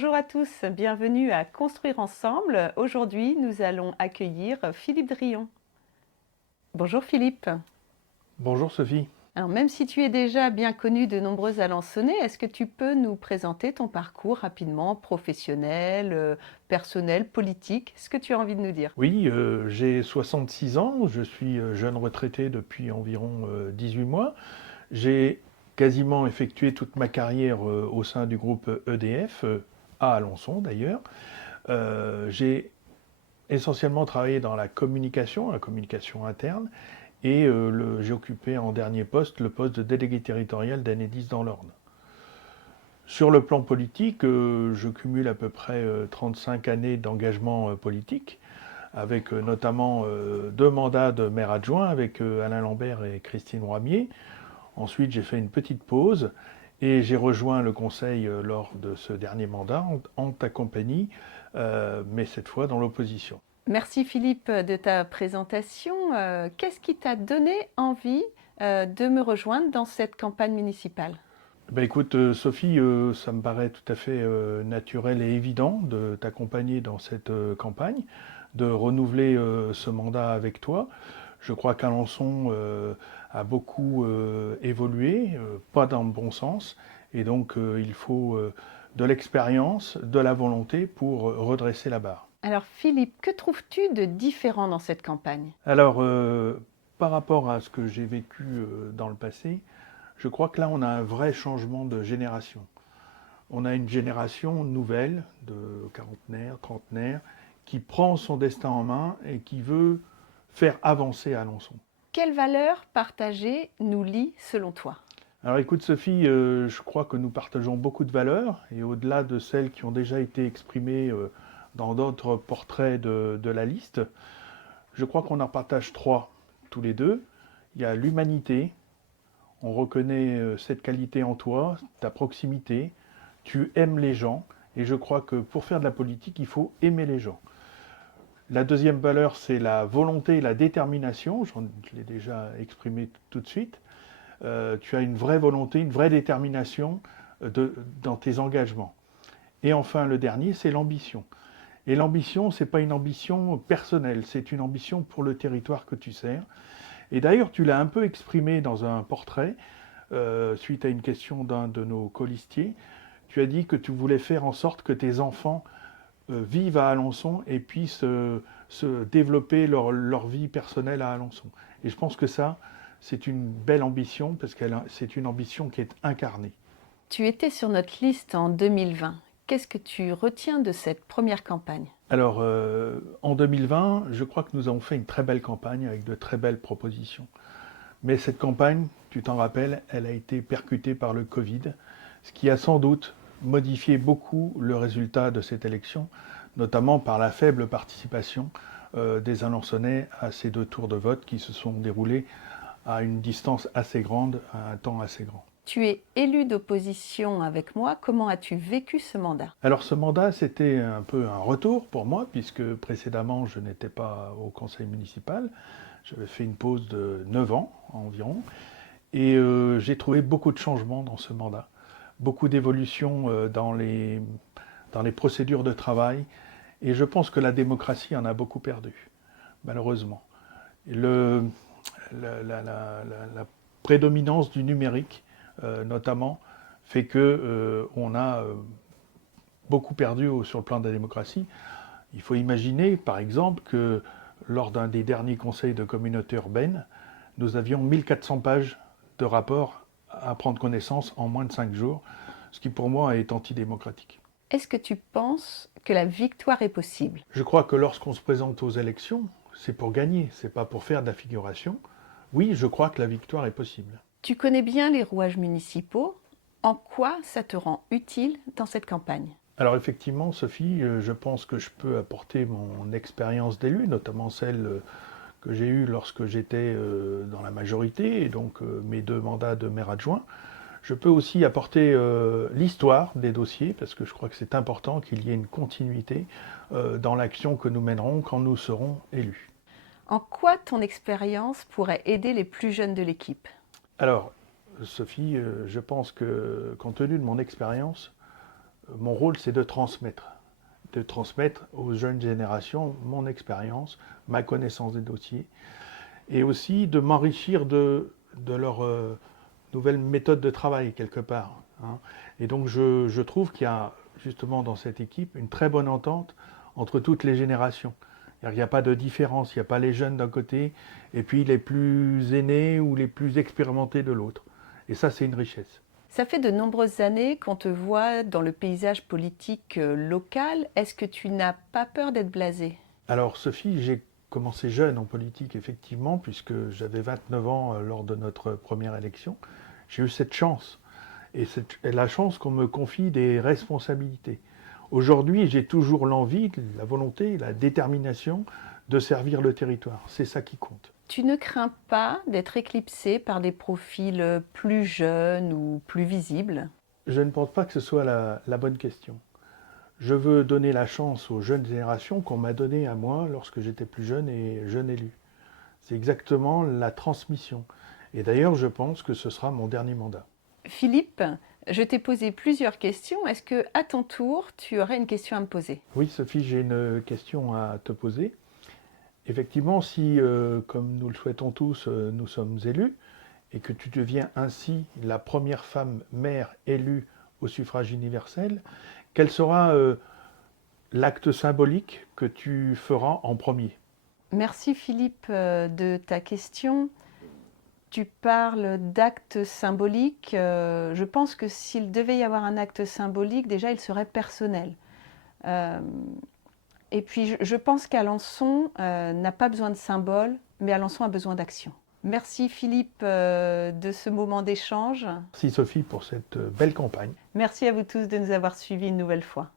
Bonjour à tous, bienvenue à Construire ensemble. Aujourd'hui, nous allons accueillir Philippe Drion. Bonjour Philippe. Bonjour Sophie. Alors même si tu es déjà bien connu de nombreux Alençonnais, est-ce que tu peux nous présenter ton parcours rapidement, professionnel, personnel, politique? Ce que tu as envie de nous dire. Oui, j'ai 66 ans, je suis jeune retraité depuis environ 18 mois. J'ai quasiment effectué toute ma carrière au sein du groupe EDF, à Alençon d'ailleurs. J'ai essentiellement travaillé dans la communication interne, et j'ai occupé en dernier poste le poste de délégué territorial d'Enedis dans l'Orne. Sur le plan politique, je cumule à peu près 35 années d'engagement politique, avec notamment 2 mandats de maire adjoint avec Alain Lambert et Christine Roimier. Ensuite, j'ai fait une petite pause et j'ai rejoint le conseil lors de ce dernier mandat en ta compagnie, mais cette fois dans l'opposition. Merci Philippe de ta présentation. Qu'est-ce qui t'a donné envie de me rejoindre dans cette campagne municipale? Ben écoute, Sophie, ça me paraît tout à fait naturel et évident de t'accompagner dans cette campagne, de renouveler ce mandat avec toi. Je crois qu'Alençon a beaucoup évolué, pas dans le bon sens, et donc il faut de l'expérience, de la volonté pour redresser la barre. Alors Philippe, que trouves-tu de différent dans cette campagne? Alors, par rapport à ce que j'ai vécu dans le passé, je crois que là, on a un vrai changement de génération. On a une génération nouvelle de quarantenaires, trentenaires, qui prend son destin en main et qui veut faire avancer Alençon. Quelles valeurs partagées nous lient selon toi? Alors écoute Sophie, je crois que nous partageons beaucoup de valeurs, et au-delà de celles qui ont déjà été exprimées dans d'autres portraits de la liste, je crois qu'on en partage 3 tous les deux. Il y a l'humanité, on reconnaît cette qualité en toi, ta proximité, tu aimes les gens, et je crois que pour faire de la politique, il faut aimer les gens. La deuxième valeur, c'est la volonté et la détermination, je l'ai déjà exprimé tout de suite. Tu as une vraie volonté, une vraie détermination dans tes engagements. Et enfin, le dernier, c'est l'ambition. Et l'ambition, ce n'est pas une ambition personnelle, c'est une ambition pour le territoire que tu sers. Et d'ailleurs, tu l'as un peu exprimé dans un portrait, suite à une question d'un de nos colistiers. Tu as dit que tu voulais faire en sorte que tes enfants vivent à Alençon et puissent se développer leur vie personnelle à Alençon. Et je pense que ça, c'est une belle ambition, parce que c'est une ambition qui est incarnée. Tu étais sur notre liste en 2020. Qu'est-ce que tu retiens de cette première campagne? Alors, en 2020, je crois que nous avons fait une très belle campagne avec de très belles propositions. Mais cette campagne, tu t'en rappelles, elle a été percutée par le Covid, ce qui a sans doute modifié beaucoup le résultat de cette élection, notamment par la faible participation des Alençonnais à ces 2 tours de vote qui se sont déroulés à une distance assez grande, à un temps assez grand. Tu es élu d'opposition avec moi. Comment as-tu vécu ce mandat? Alors ce mandat, c'était un peu un retour pour moi, puisque précédemment, je n'étais pas au conseil municipal. J'avais fait une pause de 9 ans environ, et j'ai trouvé beaucoup de changements dans ce mandat, beaucoup d'évolutions dans les procédures de travail, et je pense que la démocratie en a beaucoup perdu, malheureusement. Le, la prédominance du numérique, notamment, fait que on a beaucoup perdu sur le plan de la démocratie. Il faut imaginer, par exemple, que lors d'un des derniers conseils de communauté urbaine, nous avions 1400 pages de rapports à prendre connaissance en moins de 5 jours, ce qui pour moi est antidémocratique. Est-ce que tu penses que la victoire est possible? Je crois que lorsqu'on se présente aux élections, c'est pour gagner, c'est pas pour faire de la figuration. Oui, je crois que la victoire est possible. Tu connais bien les rouages municipaux. En quoi ça te rend utile dans cette campagne? Alors effectivement, Sophie, je pense que je peux apporter mon expérience d'élu, notamment celle que j'ai eue lorsque j'étais dans la majorité, et donc mes 2 mandats de maire adjoint. Je peux aussi apporter l'histoire des dossiers, parce que je crois que c'est important qu'il y ait une continuité dans l'action que nous mènerons quand nous serons élus. En quoi ton expérience pourrait aider les plus jeunes de l'équipe? Alors, Sophie, je pense que compte tenu de mon expérience, mon rôle, c'est de transmettre aux jeunes générations mon expérience, ma connaissance des dossiers, et aussi de m'enrichir de leur nouvelle méthode de travail quelque part, hein. Et donc je trouve qu'il y a justement dans cette équipe une très bonne entente entre toutes les générations. Il n'y a pas de différence, il n'y a pas les jeunes d'un côté et puis les plus aînés ou les plus expérimentés de l'autre. Et ça, c'est une richesse. Ça fait de nombreuses années qu'on te voit dans le paysage politique local. Est-ce que tu n'as pas peur d'être blasé? Alors Sophie, j'ai commencé jeune en politique effectivement, puisque j'avais 29 ans lors de notre première élection. J'ai eu cette chance, et la chance qu'on me confie des responsabilités. Aujourd'hui, j'ai toujours l'envie, la volonté, la détermination de servir le territoire. C'est ça qui compte. Tu ne crains pas d'être éclipsé par des profils plus jeunes ou plus visibles? Je ne pense pas que ce soit la bonne question. Je veux donner la chance aux jeunes générations qu'on m'a donnée à moi lorsque j'étais plus jeune et jeune élu. C'est exactement la transmission. Et d'ailleurs, je pense que ce sera mon dernier mandat. Philippe, je t'ai posé plusieurs questions. Est-ce que, à ton tour, tu aurais une question à me poser? Oui, Sophie, j'ai une question à te poser. Effectivement, si, comme nous le souhaitons tous, nous sommes élus, et que tu deviens ainsi la première femme maire élue au suffrage universel, quel sera l'acte symbolique que tu feras en premier? Merci Philippe de ta question. Tu parles d'actes symboliques. Je pense que s'il devait y avoir un acte symbolique, déjà il serait personnel. Euh, et puis je pense qu'Alençon n'a pas besoin de symbole, mais Alençon a besoin d'action. Merci Philippe de ce moment d'échange. Merci Sophie pour cette belle campagne. Merci à vous tous de nous avoir suivis une nouvelle fois.